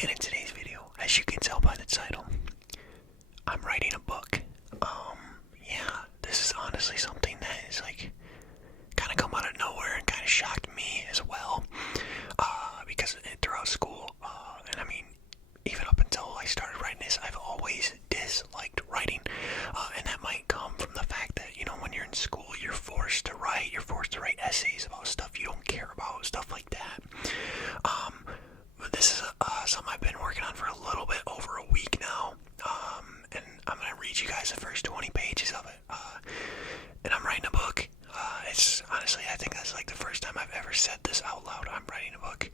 And in today's video, as you can tell by the title, I'm writing a book. This is honestly something that is kind of come out of nowhere and kind of shocked me as well. Because throughout school, and I mean, even up until I started writing this, I've always disliked writing. And that might come from the fact that, when you're in school, you're forced to write. You're forced to write essays about stuff you don't care about, stuff like that. But this is something I've been working on for a little bit over a week now. And I'm going to read you guys the first 20 pages of it. And I'm writing a book. It's honestly, I think that's the first time I've ever said this out loud. I'm writing a book.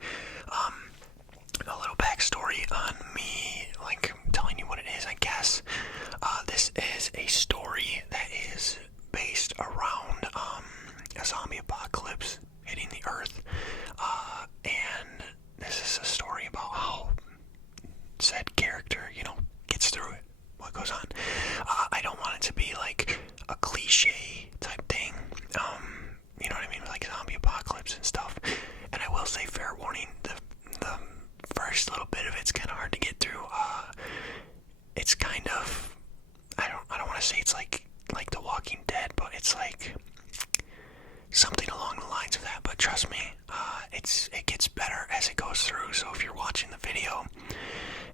A little backstory on me, telling you what it is, I guess. This is a story that is based around a zombie apocalypse hitting the earth. And this is a story about how said character, gets through it, what goes on. I don't want it to be a cliche type thing, you know what I mean, zombie apocalypse and stuff. And I will say, fair warning, the first little bit of it's kind of hard to get through. It's kind of, I don't want to say it's like The Walking Dead, but it's something along the lines of that. But trust me, it gets better as it goes through. So if you're watching the video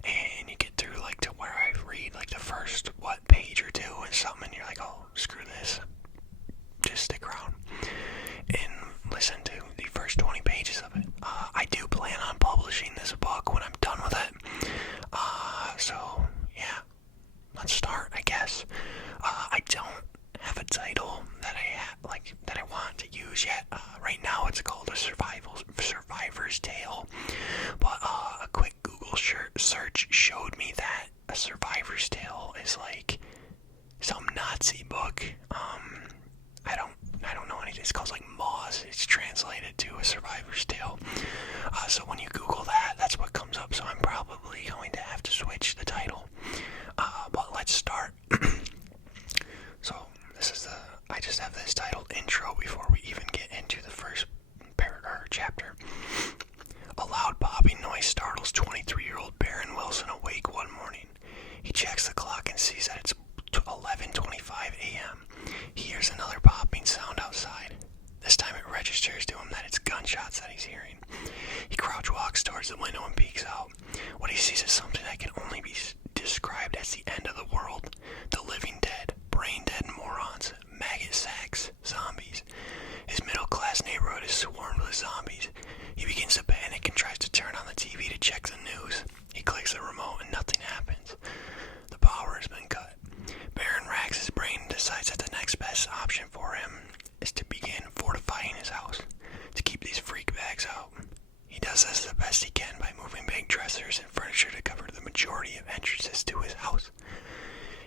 and you get through to where I read the first page or two and something, and you're oh, screw this, just stick around and listen to the first 20 pages of it. I do plan on publishing this book when I'm done with it. So yeah, let's start, I guess. I don't have a title that I want to use yet. Right now it's called a survivor's tale, but a quick Google search showed me that a survivor's tale is some Nazi book. I don't know anything. It's called Moz. It's translated to a survivor's tale. So when you Google that, that's what comes up. So I'm probably going to have to switch the title. But let's start. So I just have this titled intro before we even get into the first chapter. A loud popping noise startles 23-year-old Baron Wilson awake one morning. He checks the clock and sees that it's 11:25 a.m. He hears another popping sound outside. This time it registers to him that it's gunshots that he's hearing. He crouch walks towards the window and peeks out. What he sees is something that can only be described as the end of the world. The living dead, brain dead morons, maggot sacks, zombies. His middle-class neighborhood is swarmed with zombies. He begins to panic and tries to turn on the TV to check the news. He clicks the remote and nothing happens. The power has been cut. Baron racks his brain and decides that the next best option for him is to begin fortifying his house to keep these freak bags out. He does this the best he can by moving big dressers and furniture to cover the majority of entrances to his house.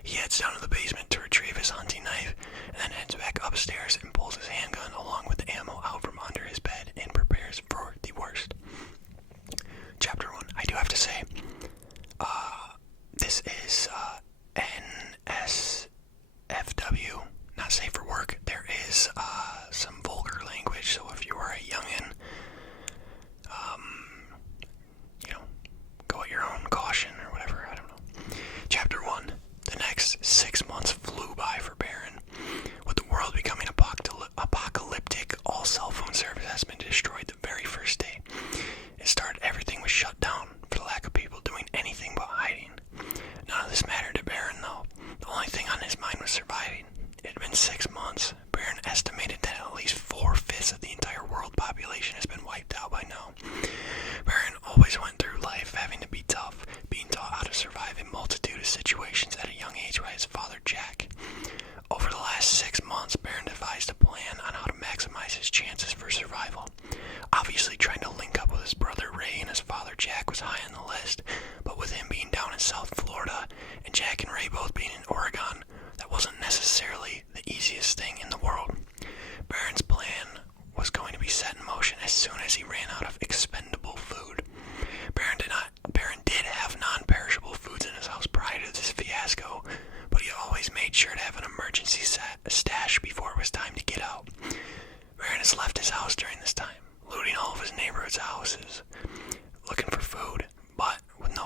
He heads down to the basement to retrieve his hunting knife, and then heads back upstairs and pulls his handgun along with the ammo out from under his bed and prepares for the worst. Chapter 1. I do have to say, this is NSFW, not safe for work. There is some vulgar language, so if you are a youngin', go at your own caution or whatever, I don't know. Chapter 1. The next 6 months flew by for Baron. With the world becoming apocalyptic, all cell phone service has been destroyed the very first day. It started everything was shut down for the lack of people doing anything but hiding. None of this mattered to Baron, though. The only thing on his mind was surviving. It had been 6 months. Baron estimated that at least 4/5 of the entire world population has been wiped out by now. Baron always went through life having to be tough, being taught how to survive a multitude of situations at a young age by his father Jack. Over the last 6 months, Baron devised a plan on how to maximize his chances for survival. Obviously, trying to link up with his brother Ray and his father Jack was high on the list, but with him being down in South Florida and Jack and Ray both being in Oregon, that wasn't necessarily the easiest thing in the world. Baron's plan was going to be set in motion as soon as he ran out of expendable food. Baron did have non-perishable foods in his house prior to this fiasco, but he always made sure to have an emergency stash before it was time to get out. Baron has left his house during this time, looting all of his neighborhood's houses, looking for food, but with no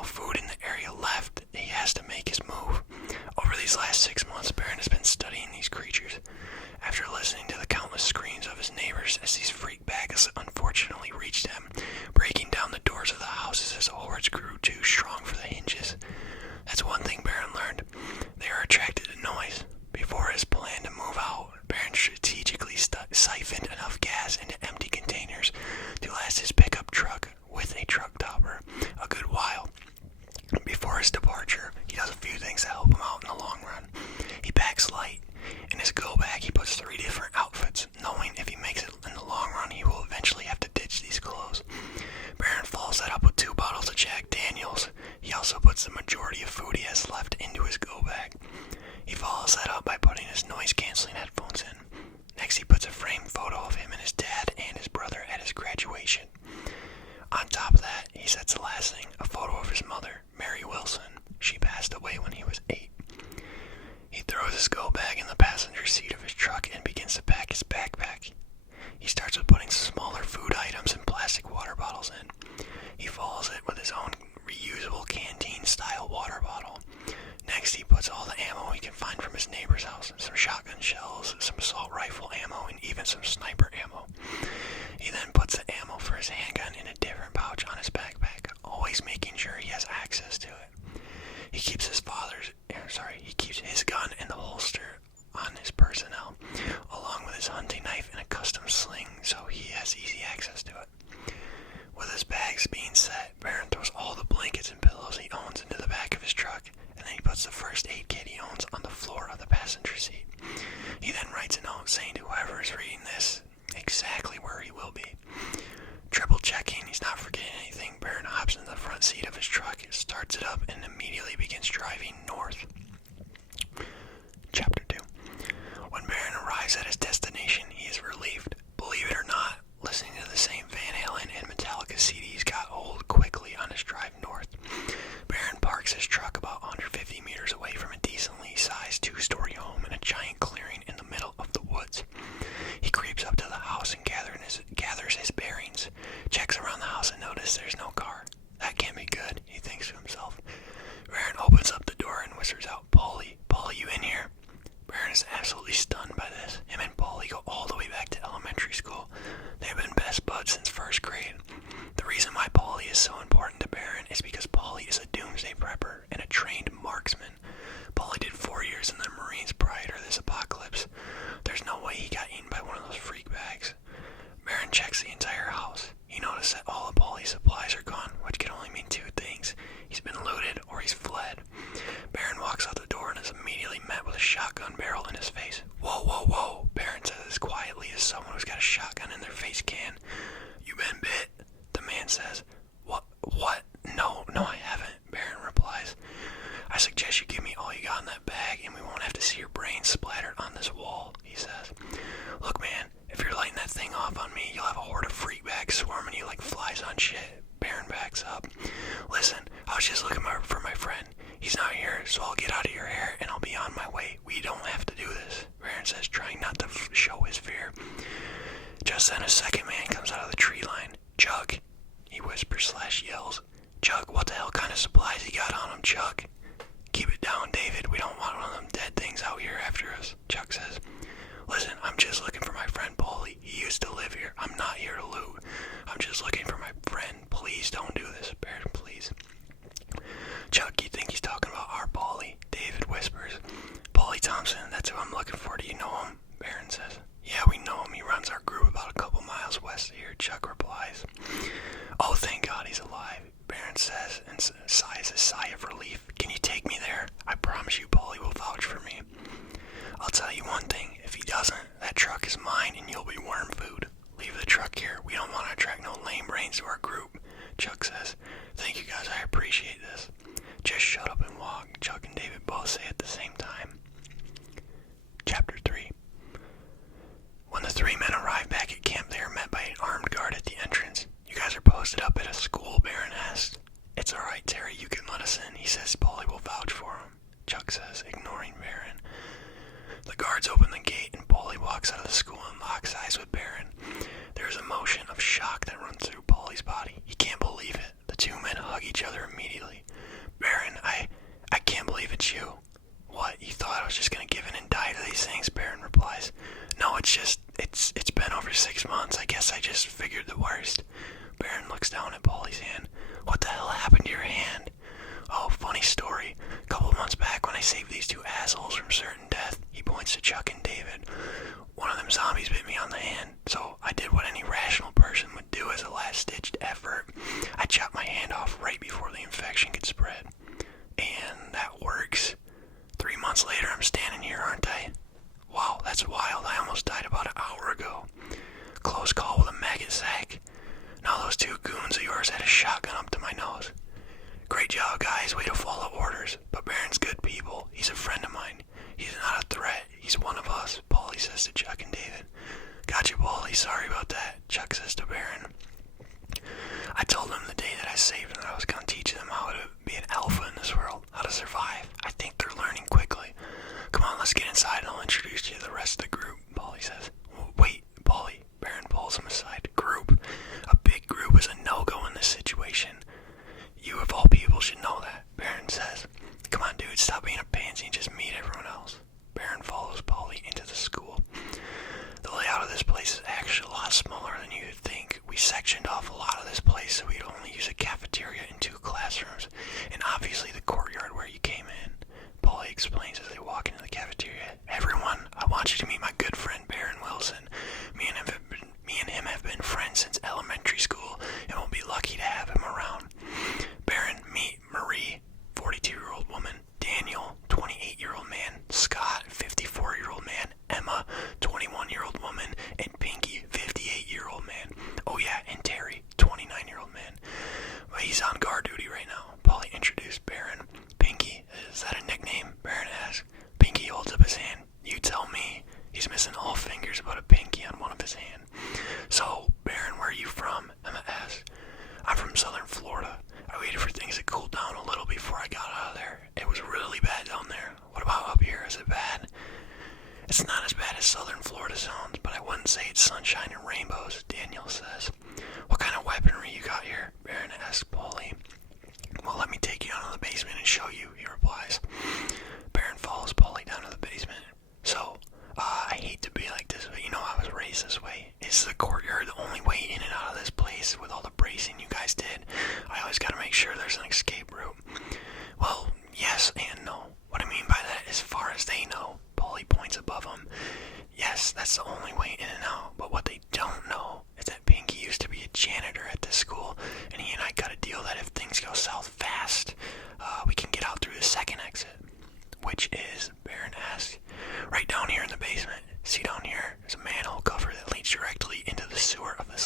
can. You been bit? The man says. What? No, I haven't, Baron replies. I suggest you give me all you got in that bag and we won't have to see your brains splattered on this wall, he says. Look, man, if you're lighting that thing off on me, you'll have a horde of freakbags swarming you like flies on shit. Baron backs up. Listen, I was just looking for my friend. He's not here, so I'll get out of your hair and I'll be on my way. We don't have to do this, Baron says, trying not to show his fear. Just then a second man comes out of the tree line. Chuck, he whispers / yells. Chuck, what the hell kind of supplies he got on him, Chuck? Keep it down, David. We don't want one of them dead things out here after us, Chuck says. Listen, I'm just looking for my friend Paulie. He used to live here. I'm not here to loot. I'm just looking for my friend. Please don't do this, Baron, please. Chuck, you think he's talking about our Paulie? David whispers. Paulie Thompson, that's who I'm looking for. Do you know him? Baron says. Yeah, we know him. He runs our group about a couple miles west of here, Chuck replies. Oh, thank God he's alive, Baron says, and sighs a sigh of relief. Can you take me there? I promise you Paulie will vouch for me. I'll tell you one thing. If he doesn't, that truck is mine and you'll be worm food. Leave the truck here. We don't want to attract no lame brains to our group, Chuck says. Thank you guys, I appreciate this. Just shut up and walk, Chuck and David both say at the same time. Chapter 3. When the three men arrive back at camp, they are met by an armed guard at the entrance. You guys are posted up at a school, Baron asks. It's alright, Terry, you can let us in. He says Paulie will vouch for him, Chuck says, ignoring Baron. The guards open the gate and Paulie walks out of the school and locks eyes with Baron. There is a motion of shock that runs through Paulie's body. He can't believe it. The two men hug each other immediately. Baron, I can't believe it's you. What, you thought I was just gonna give in and die to these things? Baron replies. No, it's been over 6 months. I guess I just figured the worst. Baron looks down at Paulie's hand. What the hell happened to your hand? Oh, funny story. A couple months back when I saved these two assholes from certain death, he points to Chuck and David. One of them zombies bit me on the hand, so I did what any rational person would do as a last-ditched effort. I chopped my hand off right before the infection could spread. And that works. 3 months later, I'm standing here, aren't I? Wow, that's wild. I almost died about an hour ago. Close call with a maggot sack. Now those two goons of yours had a shotgun up to my nose. Great job, guys. Way to follow orders. But Baron's good people. He's a friend of mine. He's not a threat. He's one of us, Paulie says to Chuck and David. Gotcha, Paulie. Sorry about that, Chuck says to Baron. I told them the day that I saved them that I was going to teach them how to be an alpha in this world, how to survive. I think they're learning quickly. Come on, let's get inside and I'll introduce you to the rest of the group, Paulie says. Wait, Paulie, Baron pulls him aside. Group. A big group is a no-go in this situation. You of all people should know that, Baron says. Come on, dude, stop being a pansy and just meet everyone else. Baron follows Paulie into the school. The layout of this place is actually a lot smaller than you'd think. We sectioned off a lot of this place so we'd only use a cafeteria and 2 classrooms, and obviously the courtyard where you came in. Paulie explains as they walk into the cafeteria. Everyone, I want you to meet my good friend Baron Wilson. Me and him have been friends since elementary school, and we'll be lucky to have him around. Baron, meet Marie, 42-year-old woman. Daniel, 28-year-old man. Scott, 54-year-old man. Emma, 21-year-old woman. And Pinky, 58-year-old man. Oh yeah, and Terry, 29-year-old man. But he's on guard duty right now. Paulie introduced Baron. Pinky, is that a nickname? Baron asks. Pinky holds up his hand. You tell me. He's missing all fingers but a pinky on one of his hands. So, Baron, where are you from? Emma asks. I'm from southern Florida. I waited for things to cool down a little before I got out of there. It was really bad down there. What about up here? Is it bad? It's not as bad as southern Florida sounds, but I wouldn't say it's sunshine and rainbows, Daniel says. What kind of weaponry you got here? Baron asks Paulie. Well, let me take you down to the basement and show you, he replies. Baron follows Paulie down to the basement. So, I hate to be like this, but you know I was raised this way. Is the courtyard the only way in and out of this place with all the bracing you guys did? I always gotta make sure there's an escape route. Well, yes and no. What I mean by that, as far as they know, Paulie points above him. Yes, that's the only way in and out, but what they don't know is that Pinky used to be a janitor at this school, and he and I got a deal that if things go south fast, we can get out through the second exit. Which is, Baron asks. Right down here in the basement. See down here, there's a manhole cover that leads directly into the sewer of this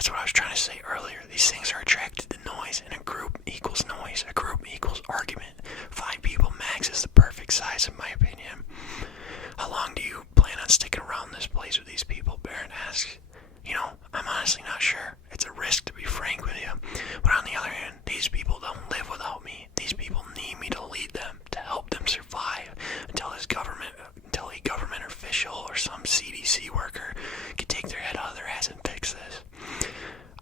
That's what I was trying to say earlier. These things are attracted to noise, and a group equals noise. A group equals argument. 5 people max is the perfect size, in my opinion. How long do you plan on sticking around this place with these people? Baron asks. I'm honestly not sure. It's a risk, to be frank with you. But on the other hand, these people don't live without me. These people need me to lead them, to help them survive until a government official or some CDC worker can take their head out of their ass and fix this.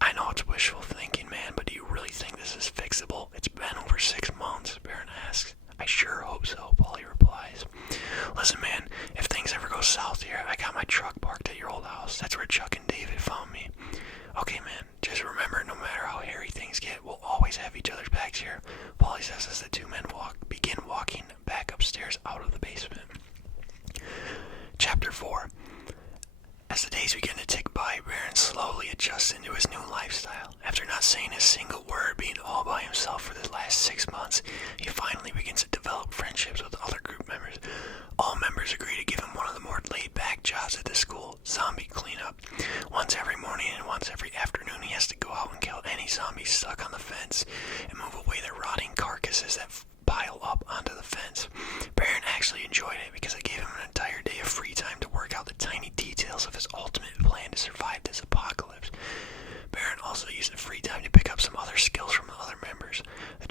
I know it's wishful thinking, man, but do you really think this is fixable? It's been over 6 months, Baron asks. I sure hope so, Polly replies. Listen, man, if things ever go south here, I got my truck parked at your old house. That's where Chuck and David found me. Okay, man, just remember, no matter how hairy things get, we'll always have each other's backs here, Polly says as the 2 men begin walking back upstairs out of the basement. Chapter 4. As the days begin to tick by, Baron slowly adjusts into his new lifestyle. After not saying a single word, being all by himself for the last 6 months, he finally begins to develop friendships with other group members. All members agree to give him one of the more laid-back jobs at the school, zombie cleanup. Once every morning and once every afternoon, he has to go out and kill any zombies stuck on the fence and move away the rotting carcasses that pile up onto the fence. Baron actually enjoyed it because it gave him an entire day of free time to work out the tiny details of his ultimate plan to survive this apocalypse. Baron also used the free time to pick up some other skills from the other members. The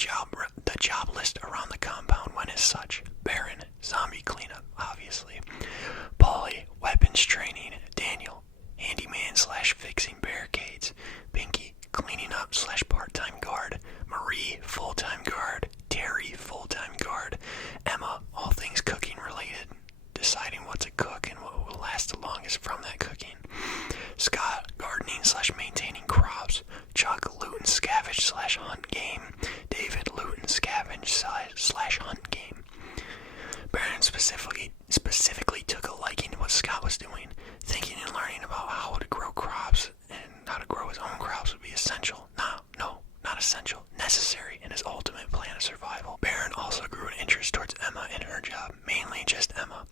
job list around the compound went as such: Baron, zombie cleanup, obviously; Polly, weapons training; Daniel, handyman/fixing barricades; Pinky, cleaning up / part-time guard; Marie, full-time guard; Terry, full-time guard; Emma, all things cooking related, deciding what to cook and what will last the longest from that cooking; Scott, gardening / maintaining crops; Chuck, loot and scavenge / hunt game; David, loot and scavenge / hunt game. Baron specifically took a liking to what Scott was doing. Thinking and learning about how to grow crops and how to grow his own crops would be essential. No, not essential, necessary in his ultimate plan of survival. Baron also grew an interest towards Emma and her job, mainly just Emma,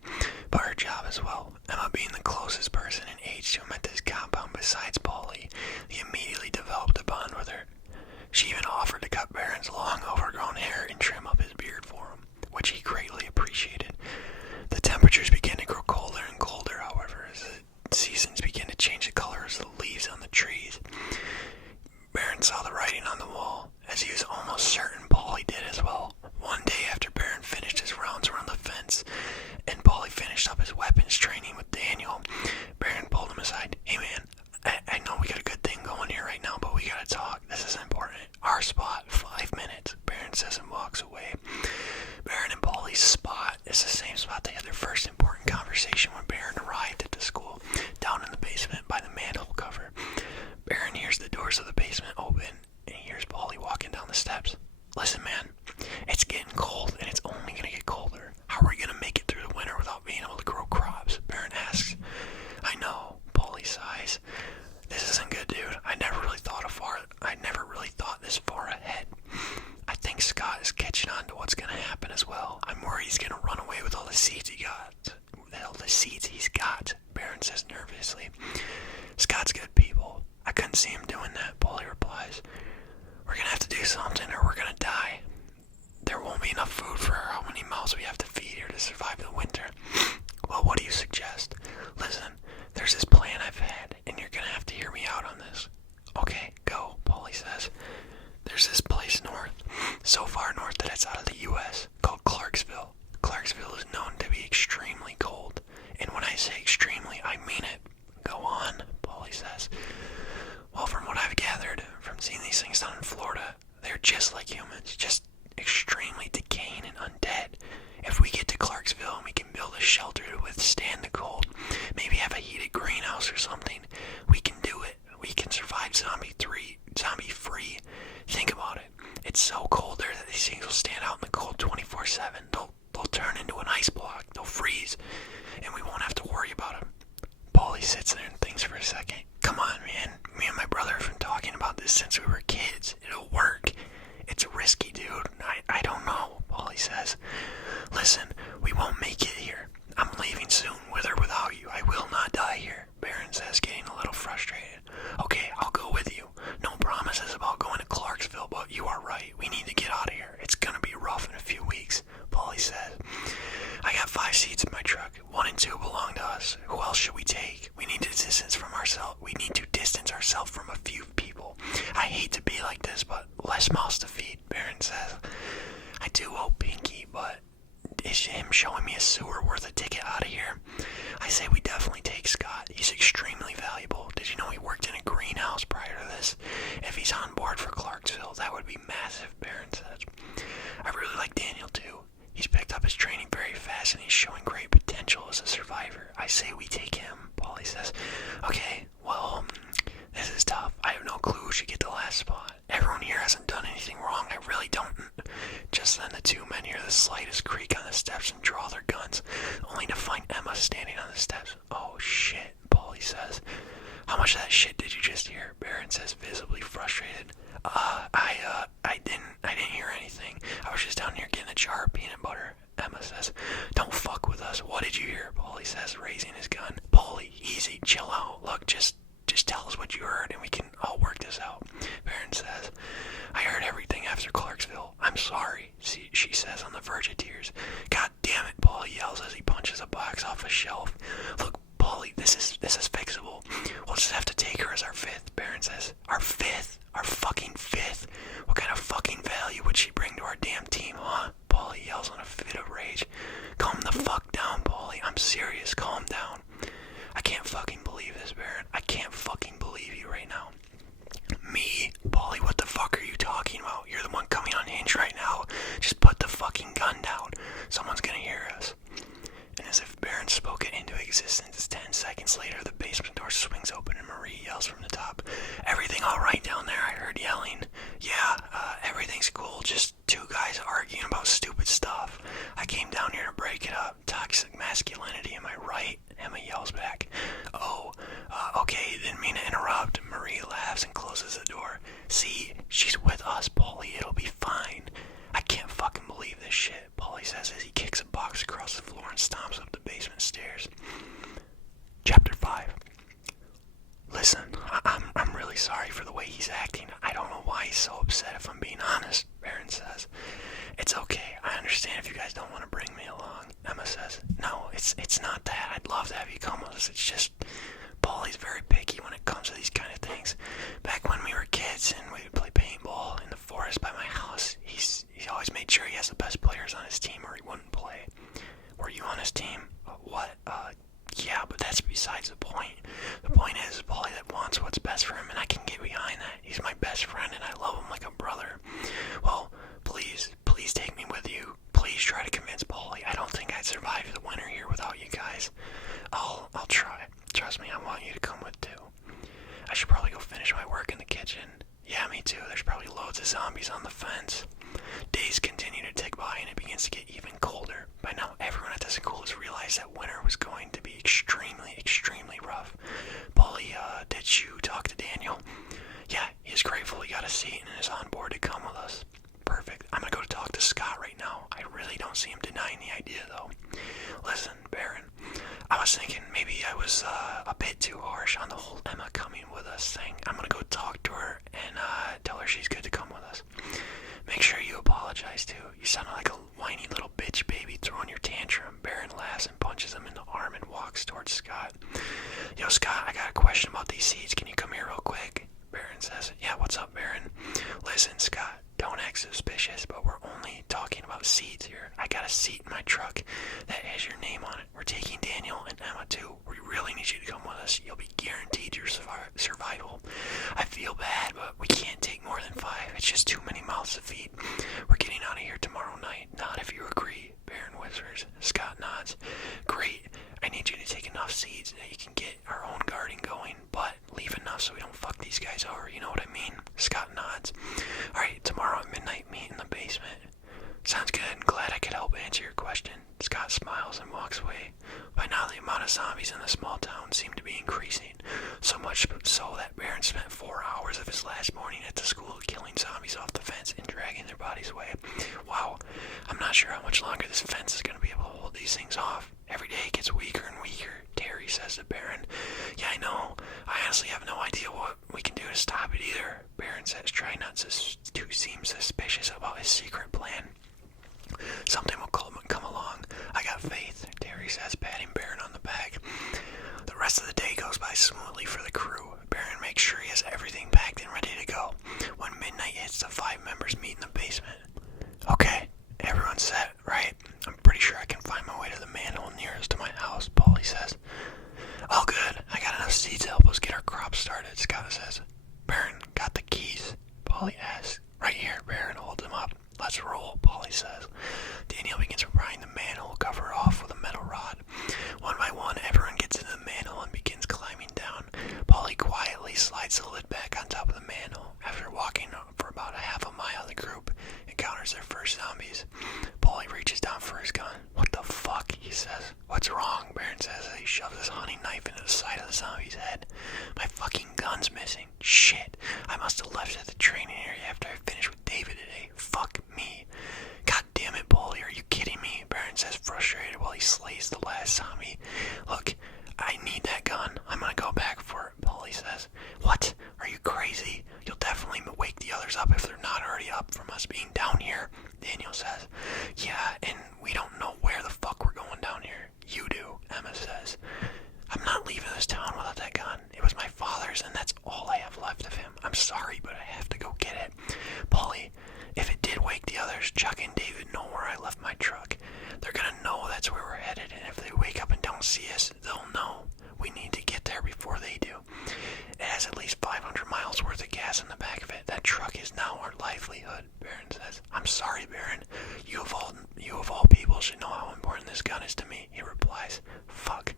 but her job as well. Emma being the closest person in age to him at this compound besides Polly, he immediately developed a bond with her. She even offered to cut Baron's long overgrown hair and trim up his beard for him, which he greatly appreciated. The temperatures began to grow colder and colder, however, as the seasons began to change the colors of the leaves on the trees. Baron saw the writing on the wall, as he was almost certain Polly did as well. One day after Baron finished his rounds around the fence, and Polly finished up his weapons training with Daniel, Baron pulled him aside. Hey man, I know we got a good thing going here right now, but we gotta talk. This is important. Our spot, 5 minutes, Baron says and walks away. Baron and Polly's spot is the same spot they had their first important conversation when Baron arrived at the school, down in the basement by the manhole cover. Baron hears the doors of the basement open, and he hears Polly walking down the steps. Listen, man, it's getting cold, and it's only gonna get colder. How are we gonna make it through the winter without being able to grow crops? Baron asks. I know, Polly sighs. This isn't good, dude. I never really thought this far ahead. I think Scott is catching on to what's gonna happen as well. I'm worried he's gonna run away with all the seeds he's got, Baron says nervously. Scott's good people. I couldn't see him doing that, Polly replies. We're gonna have to do something or we're gonna die. There won't be enough food for how many mouths we have to feed here to survive the winter. Well, what do you suggest? Listen, there's this plan I've had, and you're gonna have to hear me out on this. Okay, go, Polly says. There's this place north, so far north that it's out of the U.S., called Clarksville. Clarksville is known to be extremely cold, and when I say extremely, I mean it. Go on, Polly says. Well, from what I've gathered from seeing these things down in Florida, they're just like humans, just extremely decaying and undead. If we get to Clarksville and we can build a shelter to withstand the cold, maybe have a heated greenhouse or something, he's on board for Clarksville. That would be massive, Barron says. I really like Daniel too. He's picked up his training very fast and he's showing great potential as a survivor. I say we take him, Paulie says. Okay, well, this is tough. I have no clue who should get the last spot. Everyone here hasn't done anything wrong. I really don't. Just then the two men hear the slightest creak on the steps and draw their guns, only to find Emma standing on the steps. Oh shit, Paulie says. How much of that shit did you just hear? Barron says, visibly frustrated. I didn't hear anything. I was just down here getting a jar of peanut butter. Emma says, don't fuck with us. What did you hear? Paulie says, raising his gun. Paulie, easy, chill out. Look, just tell us what you heard and we can all work this out. Barron says, I heard everything after Clarksville. I'm sorry, she says on the verge of tears. God damn it, Paulie yells as he punches a box off a shelf. Look, Paulie, this is fixable. We'll just have to take her as our fifth, Barron says. Our fifth? Our fucking fifth? What kind of fucking value would she bring to our damn team, huh? Paulie yells in a fit of rage. Calm the fuck down, Paulie. I'm serious. Calm down. I can't fucking believe this, Barron. I can't fucking believe you right now. Me? Paulie, what the fuck are you talking about? You're the one coming unhinged right now. Just put the fucking gun down. Someone's gonna hear us. And as if Barron spoke it into existence, 10 seconds later, the basement door swings open and Marie yells from the top. Everything all right down there? I heard yelling. Yeah, everything's cool. Just two guys arguing about stupid stuff. I came down here to break it up. Toxic masculinity, am I right? Emma yells back. Oh, okay, didn't mean to interrupt. Marie laughs and closes the door. See, she's with us, Paulie. It'll be fine. I can't fucking believe this shit, Paulie says as he kicks a box across the floor and stomps up the basement stairs. Chapter 5. Listen, I'm really sorry for the way he's acting. I don't know why he's so upset, if I'm being honest, Barron says. It's okay. I understand if you guys don't want to bring me along, Emma says. No, it's not that. I'd love to have you come with us. It's just Paulie's very picky when it comes to these kind of things. Back when we were kids and we would play paintball in the forest by my house, he's always made sure he has the best players on his team or he wouldn't play. Were you on his team? What? Yeah, but that's besides the point. The point is, Paulie that wants what's best for him, and I can get behind that. He's my best friend, and I love him like a brother. Well, please take me with you. Please try to convince Paulie. I don't think I'd survive the winter here without you guys. I'll try. Trust me, I want you to come with too. I should probably go finish my work in the kitchen. Yeah, me too. There's probably loads of zombies on the fence. Days continue to tick by and it begins to get even colder. By now, everyone at the school has realized that winter was going to be extremely, extremely rough. Paulie, did you talk to Daniel? Yeah, he's grateful he got a seat and is on board to come with us. Perfect. I'm gonna go talk to Scott right now. I really don't see him denying the idea, though. Listen, Barron, I was thinking maybe I was a bit too harsh on the whole Emma coming with us thing. I'm gonna go talk to her and tell her she's good to come with us. Make sure you apologize too. You sound like a whiny little bitch baby throwing your tantrum. Barron laughs and punches him in the arm and walks towards Scott. Yo, Scott, I got a question about these seeds. Can you come here real quick? Barron says. Yeah, what's up, Barron? Listen, Scott, don't act suspicious, but we're only talking about seeds here. I got a seat in my truck that has your name on it. We're taking Daniel and Emma too. We really need you to come with us. You'll be guaranteed your survival. I feel bad, but we can't take more than 5. It's just too many mouths to feed. We're getting out of here tomorrow night. Not if you agree, Barron whispers. Scott nods. Great. I need you to take enough seeds that you can get our own garden going, but leave enough so we don't fuck these guys over, you know what I mean? Scott nods. Alright, tomorrow at midnight, meet in the basement. Sounds good. Glad I could help answer your question. Scott smiles and walks away. By now, the amount of zombies in the small town seemed to be increasing. So much so that Barron spent 4 hours of his last morning at the school killing zombies off the fence and dragging their bodies away. Wow, I'm not sure how much longer this fence is going to be able to hold these things off. Every day it gets weaker and weaker, Terry says to Barron. Yeah, I know. I honestly have no idea what we can do to stop it either, Barron says, trying not to seem suspicious about his secret plan. Something will come along. I got faith, Terry says, patting Barron on the back. The rest of the day goes by smoothly for the crew. Barron makes sure he has everything packed and ready to go. When midnight hits, the 5 members meet in the basement. Okay, everyone's set, right? I'm pretty sure I can find my way to the manhole nearest to my house, Paulie says. All good. I got enough seeds to help us get our crop started, Scott says. Barron, got the keys? Paulie says. Daniel begins prying the manhole cover off with a metal rod. One by one, everyone gets into the manhole and begins climbing down. Paulie quietly slides the lid back on top of the manhole. After walking for about a half a mile, the group encounters their first zombies. Paulie reaches down for his gun. What the fuck? He says. What's wrong? Baron says as he shoves his hunting knife into the side of the zombie's head. My fucking gun's missing. Shit. I must have left it at the training area after I finished with David today. Fuck me. God damn it, Paulie. Are you kidding me? Baron says, frustrated while he slays the last zombie. Look, I need that gun. I'm gonna go back for it, Paulie says. What? Are you crazy? You'll definitely wake the others up if they're not already up from us being down here, Daniel says. Yeah, and we don't know where the fuck we're going down here. You do, Emma says. I'm not leaving this town without that gun. It was my father's, and that's all I have left of him. I'm sorry, but I have to go get it. Paulie, if it did wake the others, Chuck and David know where I left my truck. They're gonna know that's where we're headed, and if they wake up and don't see us, they'll know. We need to get there before they do. It has at least 500 miles worth of gas in the back of it. That truck is now our livelihood, Baron says. I'm sorry, Baron. You of all people should know how important this gun is to me, he replies. Fuck.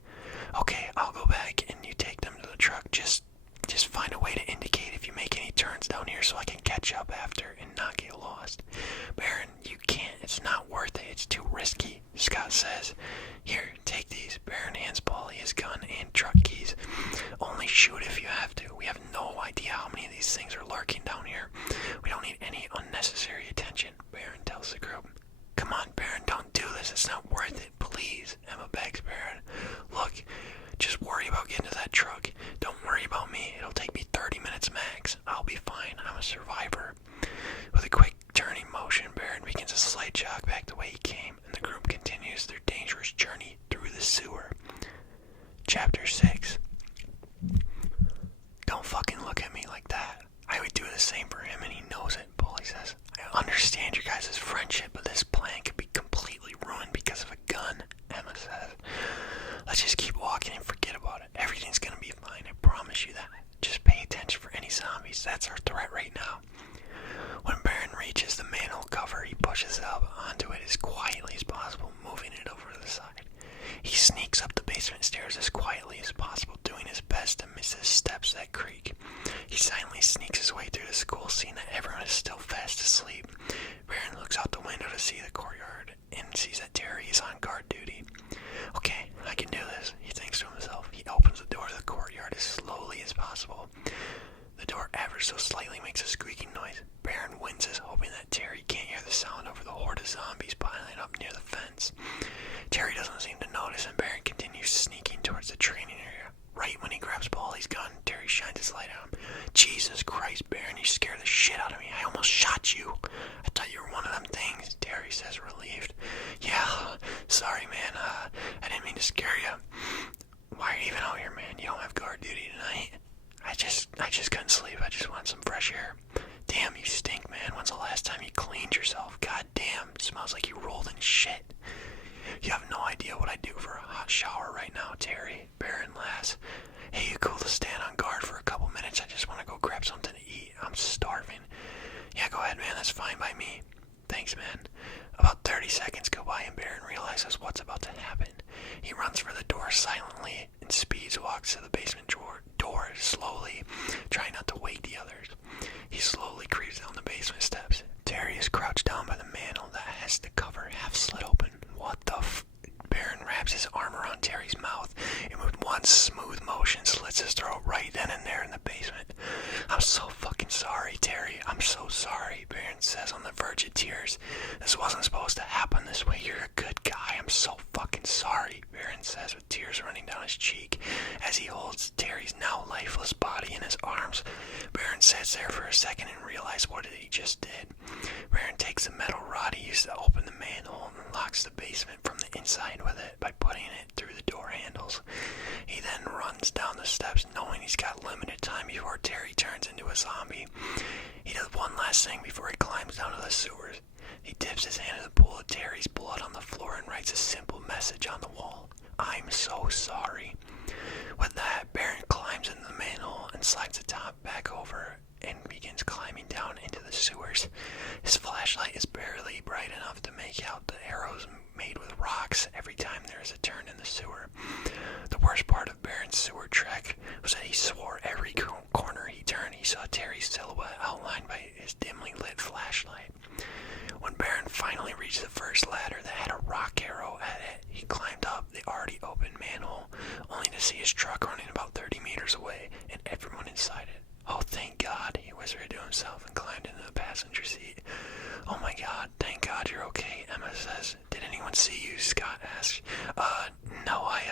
Okay, I'll go back and you take them to the truck. Just find a way to indicate if you make any turns down here so I can catch up after and not get lost. Baron, you can't. It's not worth it. It's too risky, Scott says. Here, take these. Baron hands Paulie his gun and truck keys. Only shoot if you have to. We have no idea how many of these things are lurking down here. We don't need any unnecessary attention, Baron tells the group. Come on, Baron, don't do this. It's not worth it. Please, Emma begs Baron. Look, just worry about getting to that truck. Don't worry about me. It'll take me 30 minutes max. I'll be fine. I'm a survivor. With a quick turning motion, Baron begins a slight jog back the way he came, and the group continues their dangerous journey through the sewer. Chapter 6. Don't fucking look at me like that. I would do the same for him, and he knows it, Paulie says. I understand your guys' friendship, but this plan could be completely ruined because of a gun, Emma says. Let's just keep walking and forget about it. Everything's gonna be fine, I promise you that. Just pay attention for any zombies. That's our threat right now. When Baron reaches the manhole cover, he pushes up onto it as quietly as possible, moving it over to the side. He sneaks up the basement stairs as quietly as possible, doing his best to miss his steps that creak. He silently sneaks his way through the school, seeing that everyone is still fast asleep. Baron looks out the window to see the courtyard and sees that Terry is on guard duty. Okay, I can do this, he thinks to himself. He opens the door to the courtyard as slowly as possible. The door ever so slightly makes a squeaking noise. Baron winces, hoping that Terry can't hear the sound over the horde of zombies piling up near the fence. Terry doesn't seem to notice, and Baron continues sneaking towards the training area. Right when he grabs Paulie's gun, Terry shines his light on him. Jesus Christ, Baron, you scared the shit out of me. I almost shot you. I thought you were one of them things, Terry says, relieved. Yeah, sorry, man. I didn't mean to scare you. Why are you even out here, man? You don't have guard duty tonight? I just couldn't sleep. I just want some fresh air. Damn, you stink, man. When's the last time you cleaned yourself? God damn, it smells like you rolled in shit. You have no idea what I do for a hot shower right now, Terry, Baron laughs. Hey, you cool to stand on guard for a couple minutes? I just want to go grab something to eat. I'm starving. Yeah, go ahead, man. That's fine by me. Thanks, man. About 30 seconds go by and Baron realizes what's about to happen. He runs for the door silently and speeds walks to the basement door slowly, trying not to wake the others. He slowly creeps down the basement steps. Terry is crouched down by the manhole that has the cover half slit open. What the Baron wraps his arm around Terry's mouth and with one smooth motion slits his throat right then and there in the basement. I'm so fucking sorry, Terry. I'm so sorry, Baron says on the verge of tears. This wasn't supposed to happen this way. You're a good guy. I'm so fucking sorry, Baron says with tears running down his cheek as he holds Terry's now lifeless body in his arms. Baron sits there for a second and realizes what he just did. Baron takes the metal rod he used to open the manhole and locks the basement from the inside with it by putting it through the door handles. He then runs down the steps knowing he's got limited time before Terry turns into a zombie. He does one last thing before he climbs down to the sewers. He dips his hand in the pool of Terry's blood on the floor and writes a simple message on the wall. I'm so sorry. With that, Baron climbs into the manhole and slides the top back over and begins climbing down into the sewers. His flashlight is barely bright enough to make out the arrows made with rocks every time there is a turn in the sewer. The worst part of Baron's sewer trek was that he swore every corner he turned he saw Terry's silhouette outlined by his dimly lit flashlight. When Baron finally reached the first ladder that had a rock arrow at it, he climbed up the already open manhole, only to see his truck running about 30 meters away and everyone inside it. "Oh, thank God," he whispered to himself and climbed into the passenger seat. "Oh my God, thank God you're okay," Emma says. "Did anyone see you?" Scott asks. No, I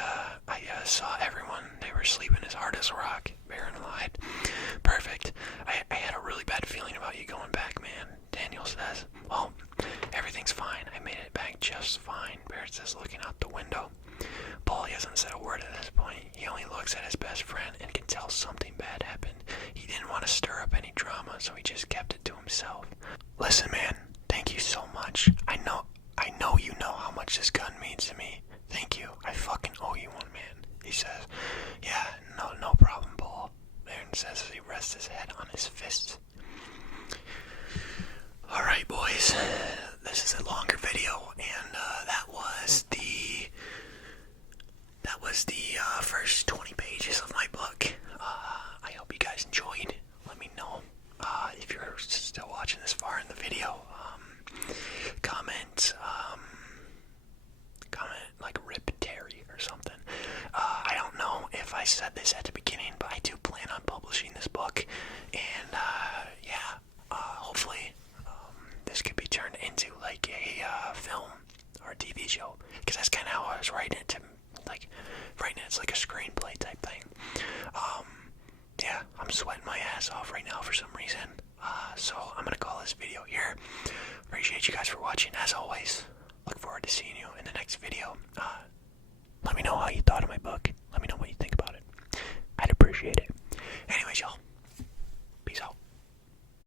saw everyone. They were sleeping as hard as a rock," Baron lied. "Perfect. I had a really bad feeling about you going back, man," Daniel says. "Well, everything's fine. I made it back just fine," Baron says, looking out the window. Paul hasn't said a word at this point. He only looks at his best friend and can tell something bad happened. He didn't want to stir up any drama, so he just kept it to himself. "Listen, man, thank you so much. I know you know how much this gun means to me. Thank you. I fucking owe you one, man," he says. "Yeah, no problem, Paul," Baron says as he rests his head on his fists. Alright, boys. This is a longer video, and that was the first 20 pages of my book. I hope you guys enjoyed. Let me know if you're still watching this far in the video. Comment like "Rip Terry" or something. I don't know if I said this at the beginning, but I do plan on publishing this book, and hopefully this could be turned into like a film or a TV show, because that's kind of how I was writing it. Right now it's like a screenplay type thing. I'm sweating my ass off right now for some reason. So I'm gonna call this video here. Appreciate you guys for watching, as always. Look forward to seeing you in the next video. Let me know how you thought of my book.